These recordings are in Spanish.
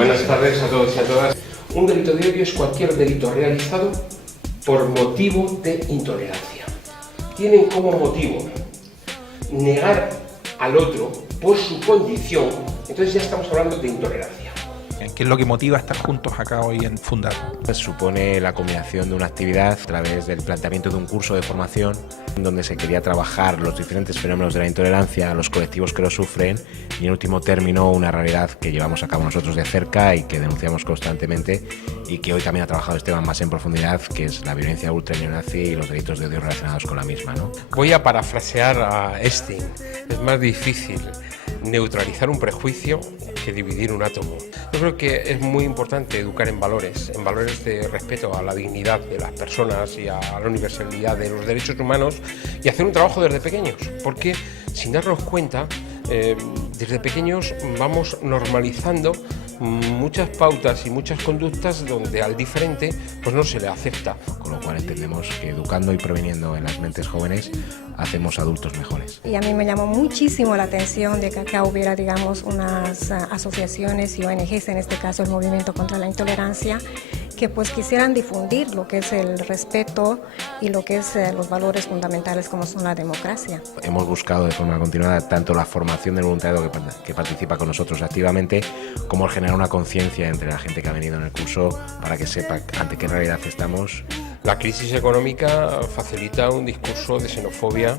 Buenas tardes a todos y a todas. Un delito de odio es cualquier delito realizado por motivo de intolerancia. Tienen como motivo negar al otro por su condición, entonces ya estamos hablando de intolerancia. ¿Qué es lo que motiva a estar juntos acá hoy en Fundar? Supone la combinación de una actividad a través del planteamiento de un curso de formación donde se quería trabajar los diferentes fenómenos de la intolerancia, los colectivos que lo sufren y en último término una realidad que llevamos a cabo nosotros de cerca y que denunciamos constantemente y que hoy también ha trabajado Esteban más en profundidad, que es la violencia ultraneonazi y los delitos de odio relacionados con la misma, ¿no? Voy a parafrasear a Einstein. Es más difícil neutralizar un prejuicio que dividir un átomo. Yo creo que es muy importante educar en valores de respeto a la dignidad de las personas y a la universalidad de los derechos humanos y hacer un trabajo desde pequeños, porque sin darnos cuenta, desde pequeños vamos normalizando muchas pautas y muchas conductas donde al diferente pues no se le acepta. Con lo cual entendemos que educando y preveniendo en las mentes jóvenes hacemos adultos mejores. Y a mí me llamó muchísimo la atención de que acá hubiera, digamos, unas asociaciones y ONGs, en este caso el Movimiento contra la Intolerancia, que pues quisieran difundir lo que es el respeto y lo que es los valores fundamentales como son la democracia. Hemos buscado de forma continuada tanto la formación del voluntariado que participa con nosotros activamente, como el generar una conciencia entre la gente que ha venido en el curso para que sepa ante qué realidad estamos. La crisis económica facilita un discurso de xenofobia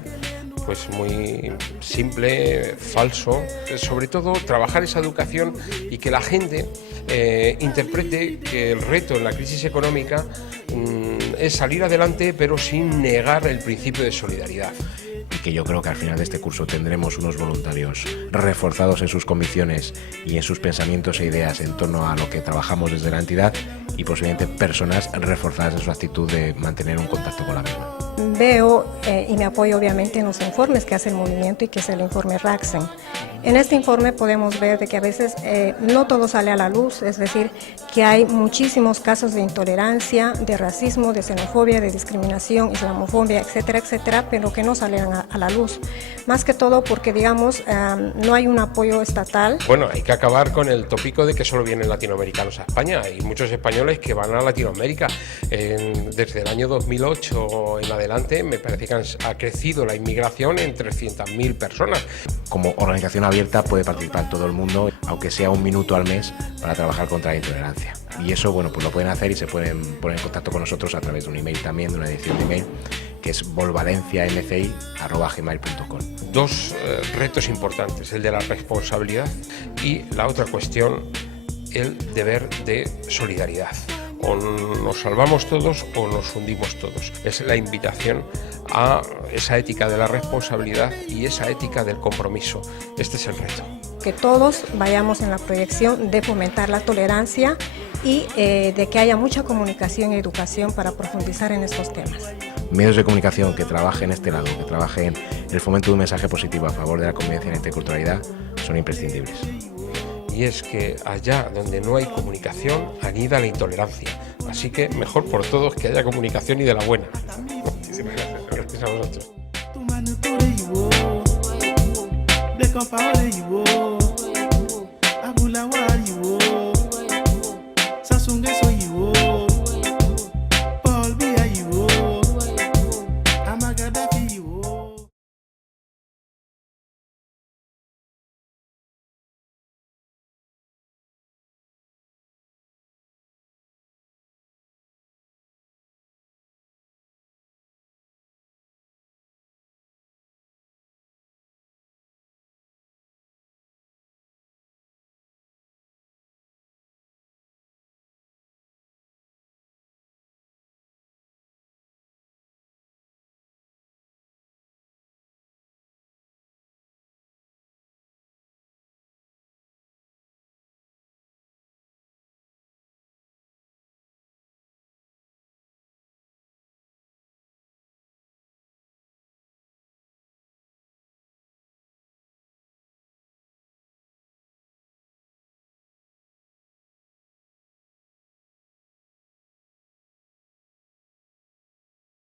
pues muy simple, falso. Sobre todo trabajar esa educación y que la gente interprete que el reto en la crisis económica es salir adelante pero sin negar el principio de solidaridad. Y que yo creo que al final de este curso tendremos unos voluntarios reforzados en sus convicciones y en sus pensamientos e ideas en torno a lo que trabajamos desde la entidad y posiblemente personas reforzadas en su actitud de mantener un contacto con la misma. Veo y me apoyo obviamente en los informes que hace el movimiento y que es el informe Raxen. En este informe podemos ver de que a veces no todo sale a la luz, es decir, que hay muchísimos casos de intolerancia, de racismo, de xenofobia, de discriminación, islamofobia, etcétera, etcétera, pero que no salen a la luz. Más que todo porque, digamos, no hay un apoyo estatal. Bueno, hay que acabar con el tópico de que solo vienen latinoamericanos a España. Hay muchos españoles que van a Latinoamérica. Desde el año 2008 en adelante me parece que ha crecido la inmigración en 300.000 personas. Como organización abierta puede participar todo el mundo, aunque sea un minuto al mes, para trabajar contra la intolerancia. Y eso, bueno, pues lo pueden hacer y se pueden poner en contacto con nosotros a través de un email también, de una edición de email, que es volvalenciamci@gmail.com. Dos retos importantes, el de la responsabilidad y la otra cuestión, el deber de solidaridad. O nos salvamos todos o nos hundimos todos. Es la invitación a esa ética de la responsabilidad y esa ética del compromiso. Este es el reto. Que todos vayamos en la proyección de fomentar la tolerancia y de que haya mucha comunicación y educación para profundizar en estos temas. Medios de comunicación que trabajen este lado, que trabajen el fomento de un mensaje positivo a favor de la convivencia y la interculturalidad son imprescindibles. Y es que allá donde no hay comunicación anida la intolerancia. Así que mejor por todos que haya comunicación y de la buena. Muchísimas gracias. Gracias a vosotros.